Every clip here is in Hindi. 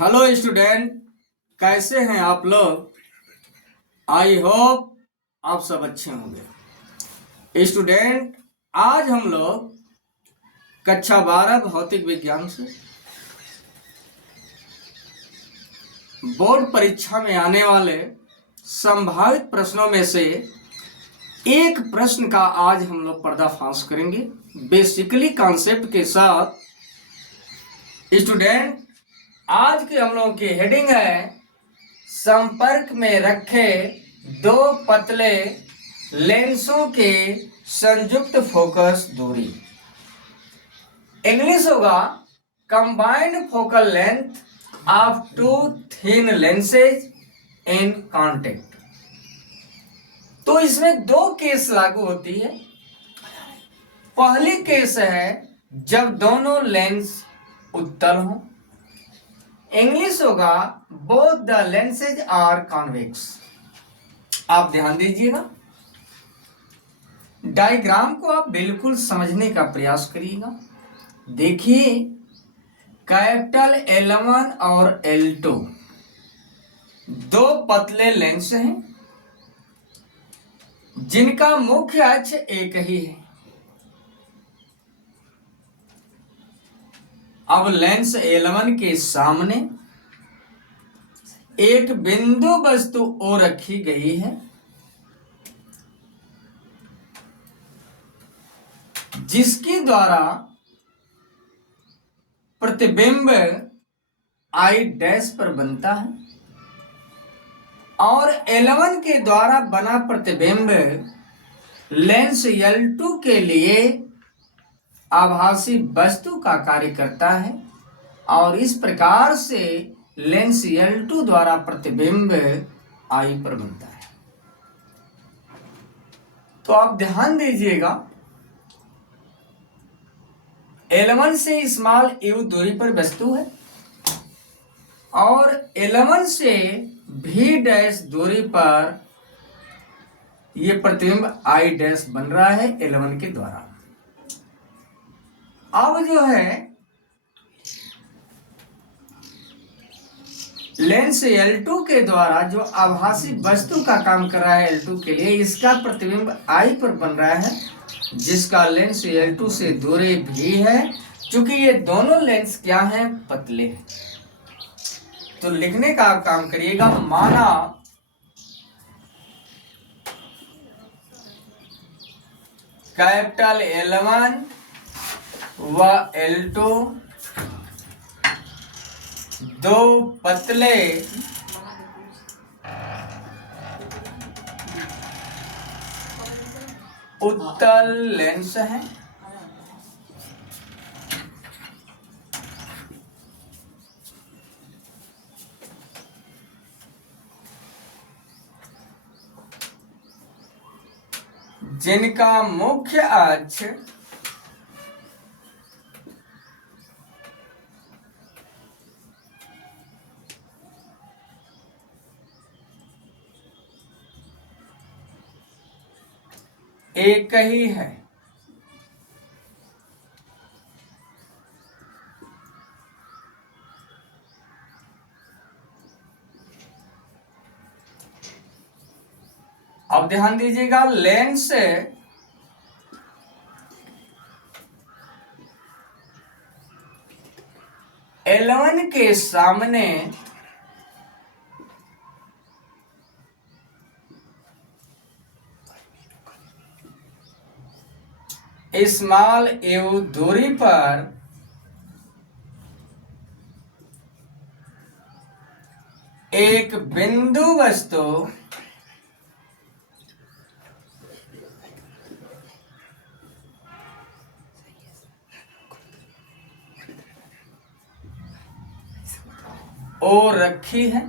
हेलो स्टूडेंट, कैसे हैं आप लोग। आई होप आप सब अच्छे होंगे। स्टूडेंट, आज हम लोग कक्षा 12 भौतिक विज्ञान से बोर्ड परीक्षा में आने वाले संभावित प्रश्नों में से एक प्रश्न का आज हम लोग पर्दाफाश करेंगे बेसिकली कॉन्सेप्ट के साथ। स्टूडेंट, आज के हम लोगों की हेडिंग है संपर्क में रखे दो पतले लेंसों के संयुक्त फोकस दूरी। इंग्लिश होगा combined focal length of two thin lenses in contact. तो इसमें दो केस लागू होती है। पहली केस है जब दोनों लेंस उत्तल हो। इंग्लिश होगा both the lenses are convex. आप ध्यान दीजिएगा, डायग्राम को आप बिल्कुल समझने का प्रयास करिएगा। देखिए, कैपिटल L1 और L2 दो पतले लेंस हैं जिनका मुख्य अक्ष एक ही है। अब लेंस L1 के सामने एक बिंदु वस्तु O रखी गई है जिसके द्वारा प्रतिबिंब I डैश पर बनता है और L1 के द्वारा बना प्रतिबिंब लेंस L2 के लिए आभासी वस्तु का कार्य करता है और इस प्रकार से लेंस L2 द्वारा प्रतिबिंब I पर बनता है। तो आप ध्यान दीजिएगा, L1 से स्मॉल u दूरी पर वस्तु है और L1 से V डैश दूरी पर यह प्रतिबिंब I डैश बन रहा है L1 के द्वारा। अब जो है लेंस L2 के द्वारा जो आभासी वस्तु का काम कर रहा है L2 के लिए, इसका प्रतिबिंब I पर बन रहा है जिसका लेंस L2 से दूरी भी है। क्योंकि ये दोनों लेंस क्या हैं, पतले हैं। तो लिखने का आप काम करिएगा, माना कैपिटल L1 व L2 दो पतले उत्तल लेंस हैं जिनका मुख्य अक्ष एक ही है। अब ध्यान दीजिएगा, लेंस L1 के सामने स्मॉल u दूरी पर एक बिंदु वस्तु O रखी है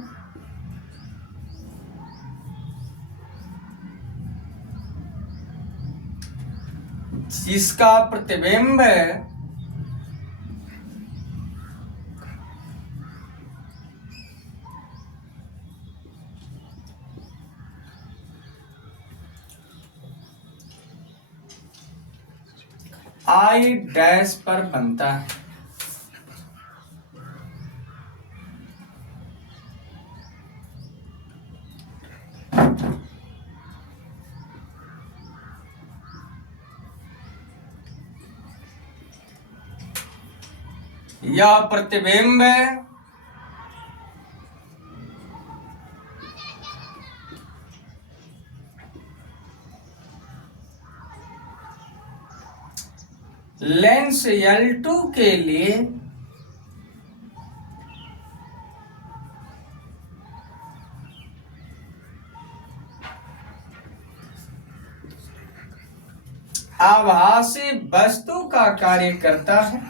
जिसका प्रतिबिंब I डैश पर बनता है। यह प्रतिबिंब लेंस L2 के लिए आभासी वस्तु का कार्य करता है।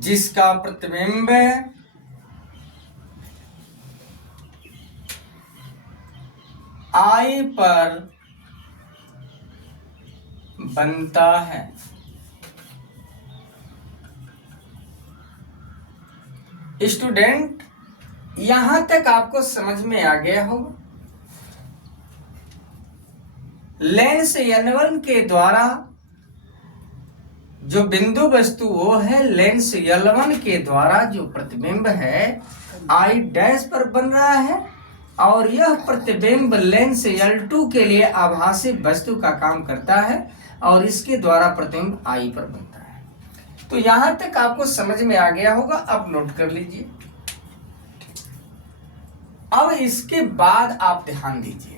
जिसका प्रतिबिंब I पर बनता है। स्टूडेंट, यहां तक आपको समझ में आ गया होगा। लेंस N1 के द्वारा जो बिंदु वस्तु वो है, लेंस L1 के द्वारा जो प्रतिबिंब है I डैश पर बन रहा है, और यह प्रतिबिंब लेंस L2 के लिए आभासी वस्तु का काम करता है, और इसके द्वारा प्रतिबिंब I पर बनता है। तो यहां तक आपको समझ में आ गया होगा। अब नोट कर लीजिए। अब इसके बाद आप ध्यान दीजिए।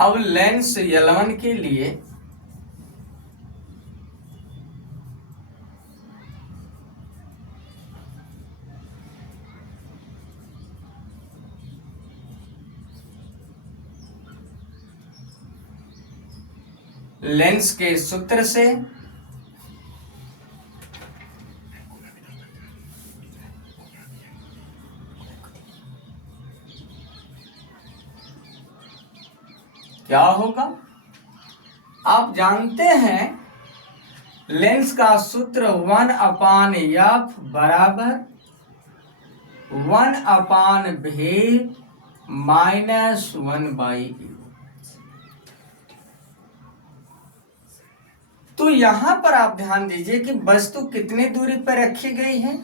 अब लेंस L1 के लिए लेंस के सूत्र से क्या होगा? आप जानते हैं लेंस का सूत्र 1/f बराबर 1/v माइनस 1/u। तो यहां पर आप ध्यान दीजिए कि वस्तु कितनी दूरी पर रखी गई है,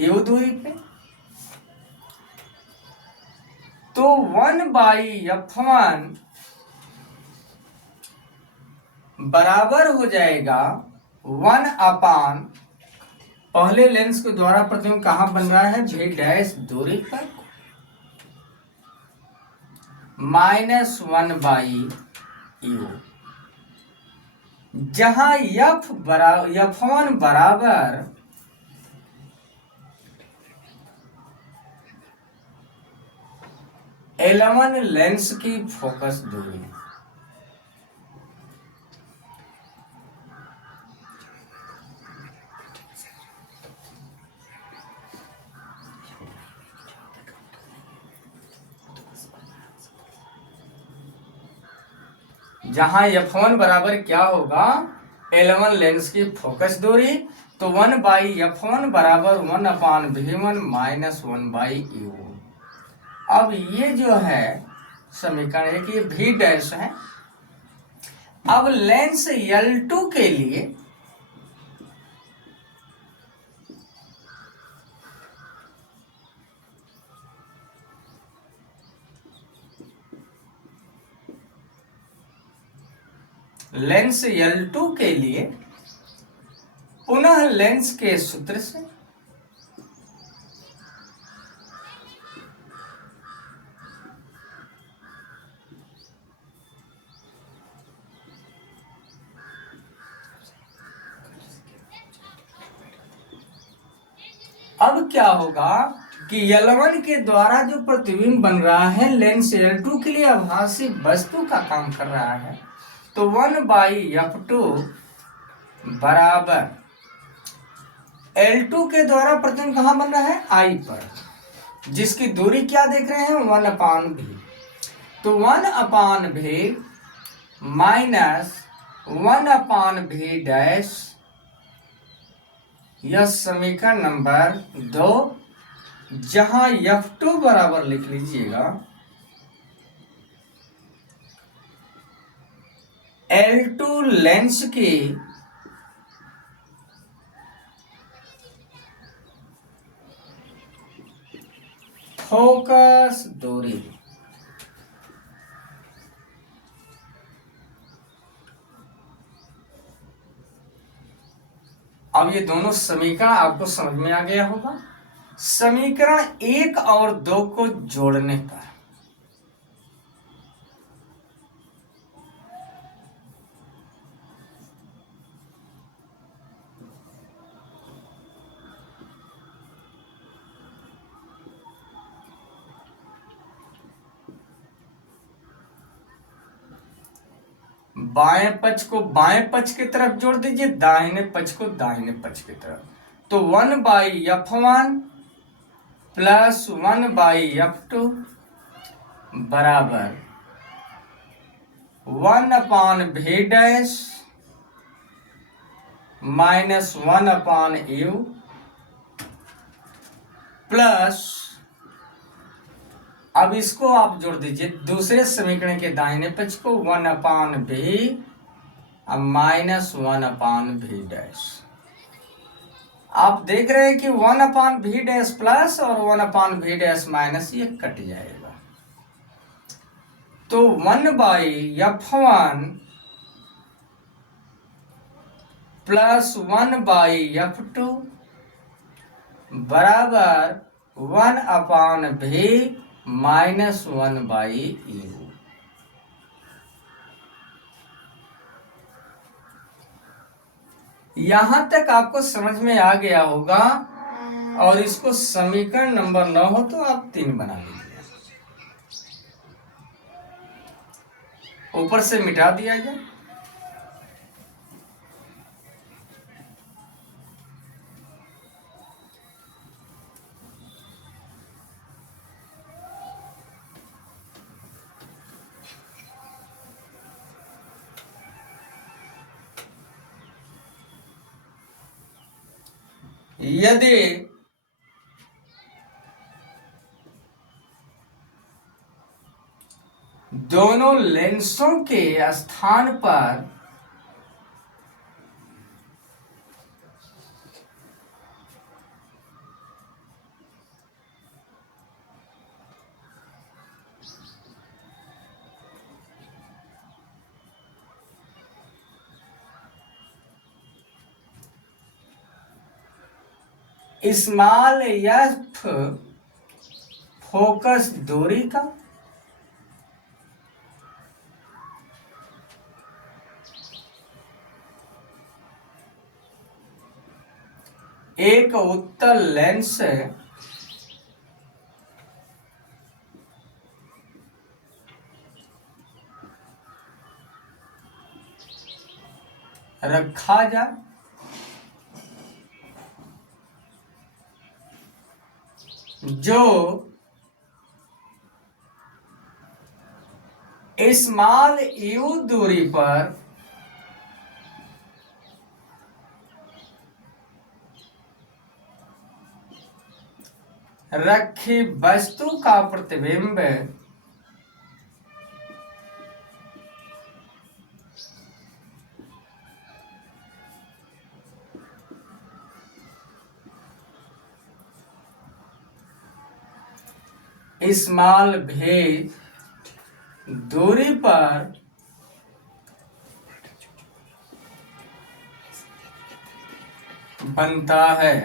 u दूरी पे। तो 1/f1 बराबर हो जाएगा 1/, पहले लेंस के द्वारा प्रतिबिंब कहां बन रहा है, v डैश दूरी पर, माइनस 1/u, जहां f1 बराबर L1 लेंस की फोकस दूरी। जहां f1 बराबर क्या होगा, L1 लेंस की फोकस दूरी, तो 1/f1 बराबर 1/v1 माइनस 1/u। अब ये जो है समीकरण है कि ये v डैश है। अब लेंस L2 के लिए पुनः लेंस के सूत्र से अब क्या होगा कि L1 के द्वारा जो प्रतिबिंब बन रहा है लेंस L2 के लिए आभासी वस्तु का काम कर रहा है, तो 1/f2 बराबर L2 के द्वारा प्रतिबिंब कहाँ बन रहा है, I पर, जिसकी दूरी क्या देख रहे हैं, 1/v। तो 1/v माइनस 1/v डैश, यह समीकरण नंबर 2, जहां F2 बराबर लिख लीजिएगा L2 लेंस की फोकस दूरी। अब ये दोनों समीकरण आपको समझ में आ गया होगा। समीकरण 1 और 2 को जोड़ने पर बाएं पक्ष को बाएं पक्ष की तरफ जोड़ दीजिए, दाहिने पक्ष को दाहिने पक्ष की तरफ। तो 1/f1 प्लस 1/f2 बराबर 1/v dash minus 1/u plus, अब इसको आप जोड़ दीजिए दूसरे समीकरण के दाहिने पक्ष को, 1/v माइनस 1/v डैश। आप देख रहे हैं कि 1/v डैश प्लस और 1/v डैश माइनस ये कट जाएगा। तो 1/f1 प्लस 1/f2 बराबर 1/v माइनस 1/u। यहां तक आपको समझ में आ गया होगा। और इसको समीकरण नंबर 9 हो तो आप 3 बना लीजिए, ऊपर से मिटा दिया जाए। यदि दोनों लेंसों के स्थान पर स्मॉल एफ फोकस दूरी का एक उत्तल लेंस रखा जाए, जो स्मॉल यू दूरी पर रखी वस्तु का प्रतिबिंब स्मॉल भेद दूरी पर बनता है।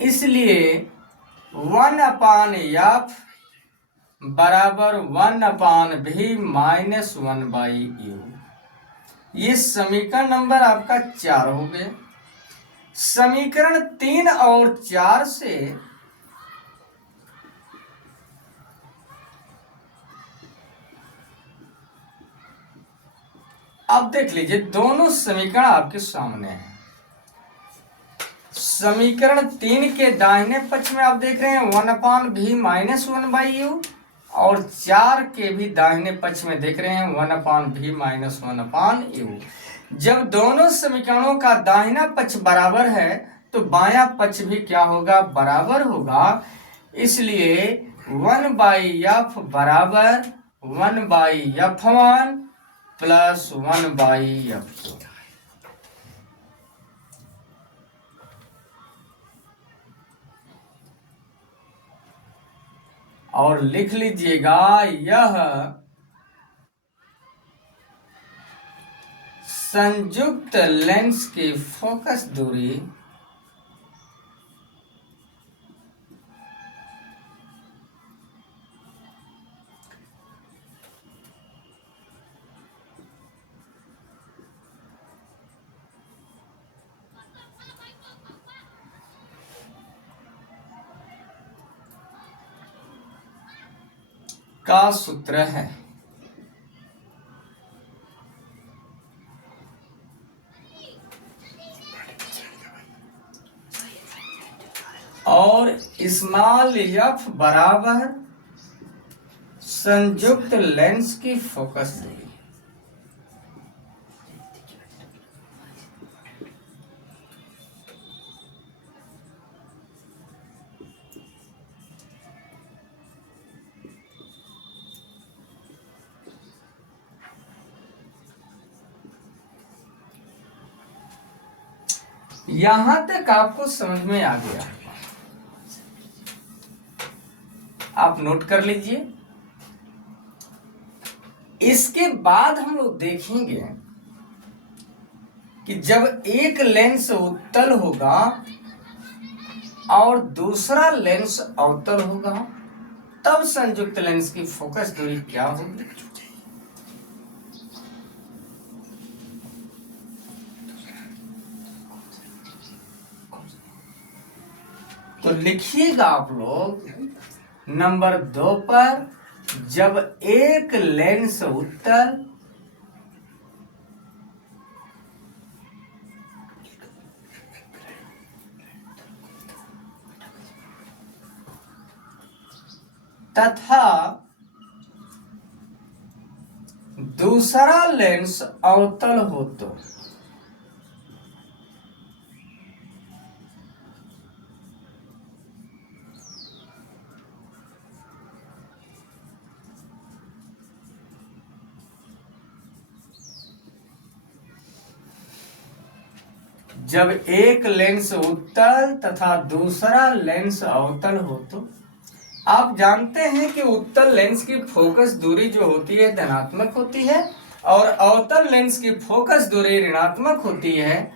इसलिए 1/f बराबर 1/v माइनस 1/u। ये समीकरण नंबर आपका 4 हो गया। समीकरण 3 और 4 से अब देख लीजिए दोनों समीकरण आपके सामने हैं। समीकरण 3 के दाहिने पक्ष में आप देख रहे हैं 1/v-1/u, और 4 के भी दाहिने पक्ष में देख रहे हैं 1/v-1/u। जब दोनों समीकरणों का दाहिना पक्ष बराबर है तो बायां पक्ष भी क्या होगा, बराबर होगा। इसलिए 1/f बराबर 1/f1 प्लस 1/f2। और लिख लीजिएगा यह संयुक्त लेंस की फोकस दूरी का सूत्र है। और स्मॉल एफ बराबर संयुक्त लेंस की फोकस दूरी। यहां तक आपको समझ में आ गया, आप नोट कर लीजिए। इसके बाद हम लोग देखेंगे कि जब एक लेंस उत्तल होगा और दूसरा लेंस अवतल होगा तब संयुक्त लेंस की फोकस दूरी क्या होगी। तो लिखिएगा आप लोग नंबर 2 पर, जब एक लेंस उत्तल तथा दूसरा लेंस अवतल हो तो जब एक लेंस उत्तल तथा दूसरा लेंस अवतल हो तो आप जानते हैं कि उत्तल लेंस की फोकस दूरी जो होती है धनात्मक होती है और अवतल लेंस की फोकस दूरी ऋणात्मक होती है।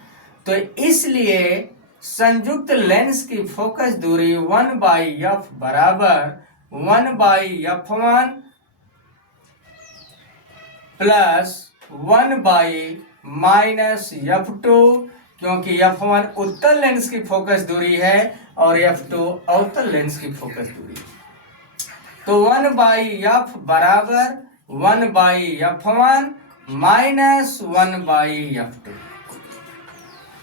तो इसलिए संयुक्त लेंस की फोकस दूरी 1/f बराबर 1/f1 प्लस 1/-f2, क्योंकि f1 उत्तल लेंस की फोकस दूरी है और f2 अवतल लेंस की फोकस दूरी है। तो 1/f बराबर 1/f1 माइनस 1/f2।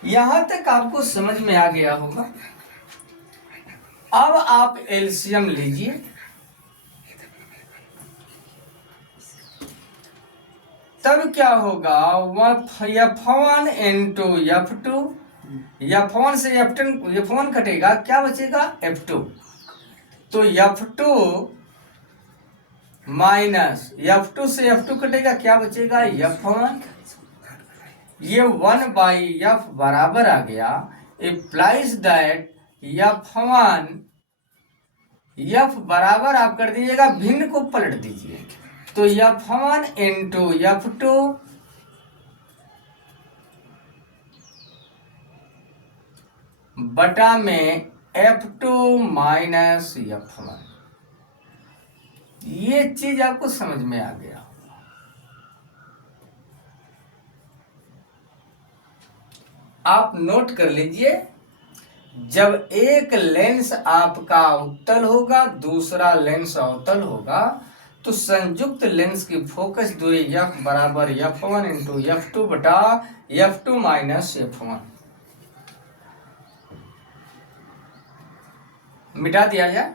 यहां तक आपको समझ में आ गया होगा। अब आप एलसीएम लीजिए। तब क्या होगा, f1 इंटू f2, f1 से f1 कटेगा, क्या बचेगा f2। तो f2 माइनस f2 से f2 कटेगा, क्या बचेगा f1। ये 1/f बराबर आ गया, इम्प्लाइज दैट f1 f बराबर आप कर दीजिएगा, भिन्न को पलट दीजिए। तो f1 इंटू f2 बटा में f2 माइनस f1। ये चीज आपको समझ में आ गया। आप नोट कर लीजिए, जब एक लेंस आपका उत्तल होगा दूसरा लेंस अवतल होगा तो संयुक्त लेंस की फोकस दूरी f बराबर f1 इंटू f2 बटा f2 माइनस f1 मिटा दिया जाए।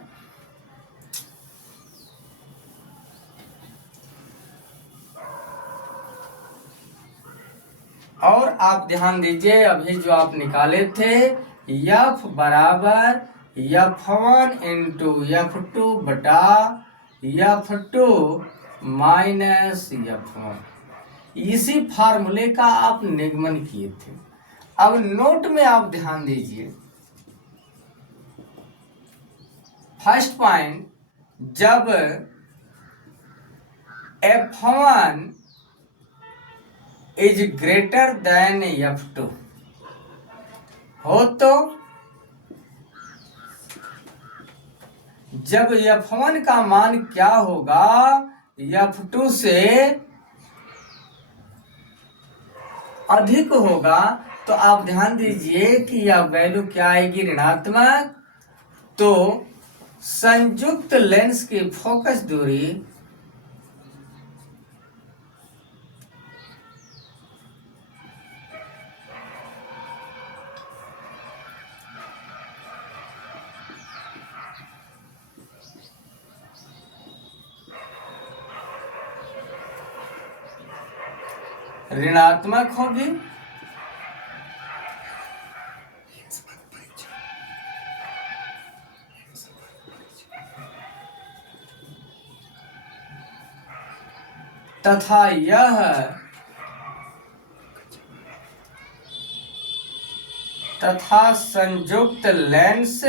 और आप ध्यान दीजिए, अभी जो आप निकाले थे f बराबर f1 इंटू f2 बटा f2 माइनस f1, इसी फार्मूले का आप निगमन किए थे। अब नोट में आप ध्यान दीजिए, फर्स्ट पॉइंट, जब f1 is greater than f2 हो तो जब f1 का मान क्या होगा, f2 से अधिक होगा, तो आप ध्यान दीजिए कि यह वैल्यू क्या आएगी, ऋणात्मक। तो संयुक्त लेंस की फोकस दूरी ऋणात्मक होगी। तथा संयुक्त लेंस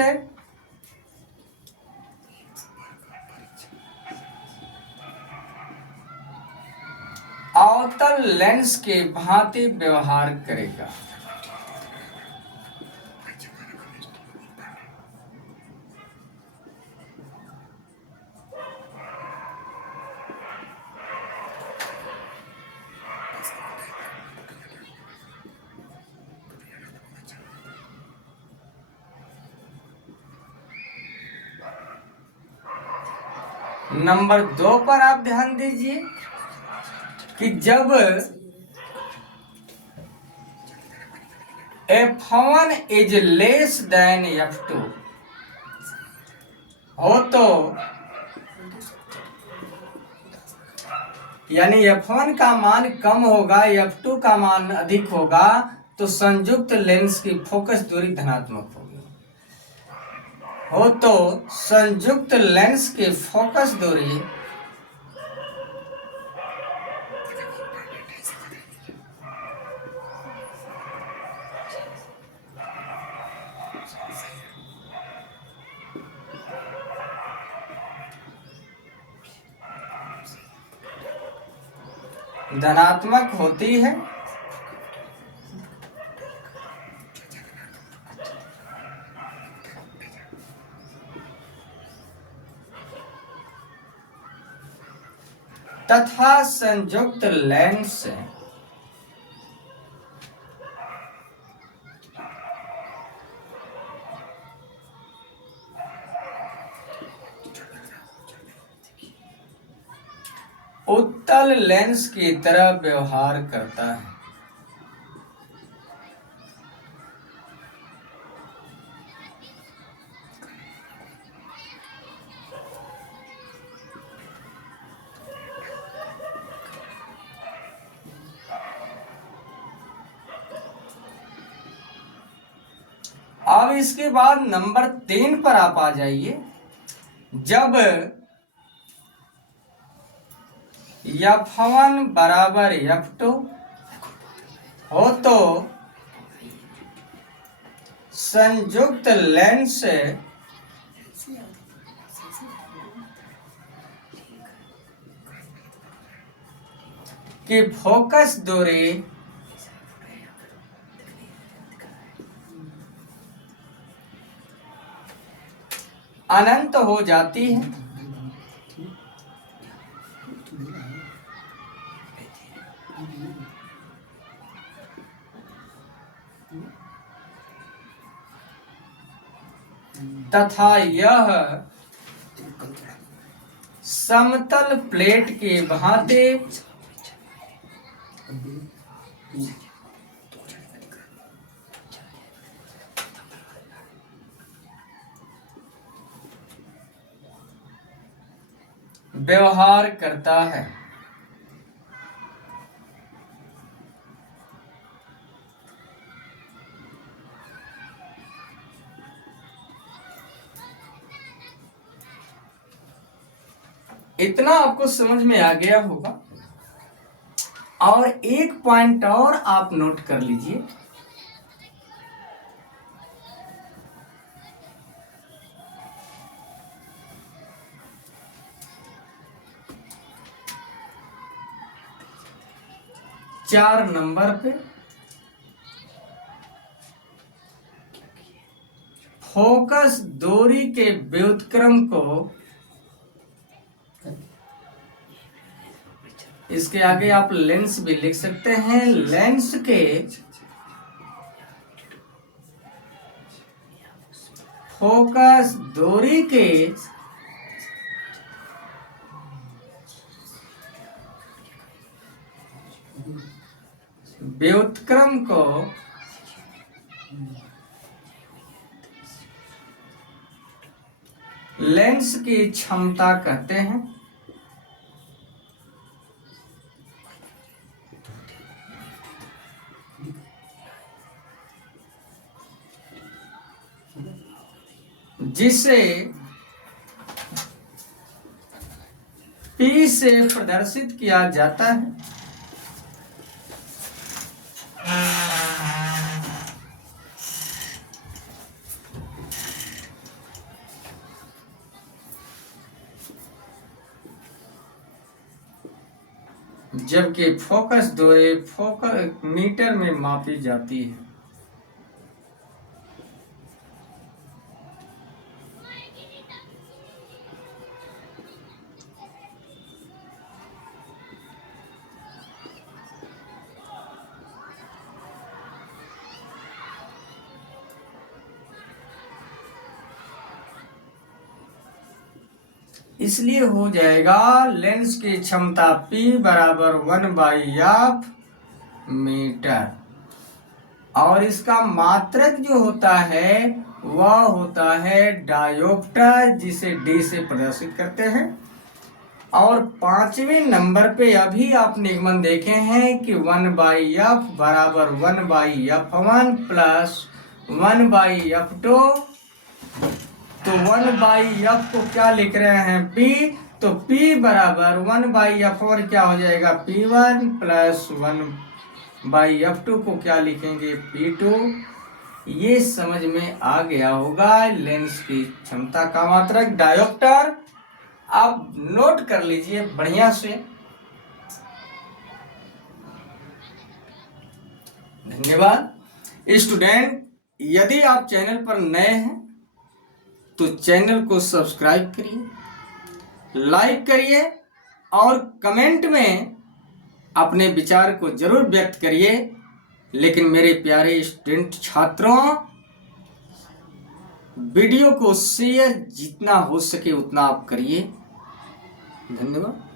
अवतल लेंस के भांति व्यवहार करेगा। नंबर 2 पर आप ध्यान दीजिए कि जब f1 is less than f2 हो तो, यानी f1 का मान कम होगा, f2 का मान अधिक होगा, तो संयुक्त लेंस की फोकस दूरी धनात्मक होगी। हो तो संयुक्त लेंस की फोकस दूरी धनात्मक होती है। तथा संयुक्त लेंस उत्तल लेंस की तरह व्यवहार करता है। अब इसके बाद नंबर 3 पर आप आ जाइए। जब f1 बराबर f2 हो तो संयुक्त लेंस की फोकस दूरी अनंत हो जाती है। तथा यह समतल प्लेट के भांति व्यवहार करता है। इतना आपको समझ में आ गया होगा। और एक पॉइंट और आप नोट कर लीजिए, चार नंबर पे फोकस दूरी के व्युत्क्रम को, इसके आगे आप लेंस भी लिख सकते हैं, लेंस के फोकस दूरी के व्युत्क्रम को लेंस की क्षमता कहते हैं। जिसे P से प्रदर्शित किया जाता है। जबकि फोकस दूरी फोकस मीटर में मापी जाती है। इसलिए हो जाएगा लेंस की क्षमता P बराबर 1/2 मीटर, और इसका मात्रक जो होता है वह होता है डायोप्टर, जिसे D से प्रदर्शित करते हैं। और पांचवें नंबर पे अभी आप निगमन देखे हैं कि 1/f बराबर 1/f1 प्लस 1/f2। तो 1/f को क्या लिख रहे हैं P, तो P बराबर 1/f1 क्या हो जाएगा P1 प्लस 1/f2 को क्या लिखेंगे P2। ये समझ में आ गया होगा लेंस की क्षमता का मात्रक डायोप्टर। आप नोट कर लीजिए बढ़िया से। धन्यवाद स्टूडेंट। यदि आप चैनल पर नए हैं तो चैनल को सब्सक्राइब करिए, लाइक करिए और कमेंट में अपने विचार को जरूर व्यक्त करिए। लेकिन मेरे प्यारे स्टूडेंट छात्रों, वीडियो को शेयर जितना हो सके उतना आप करिए। धन्यवाद।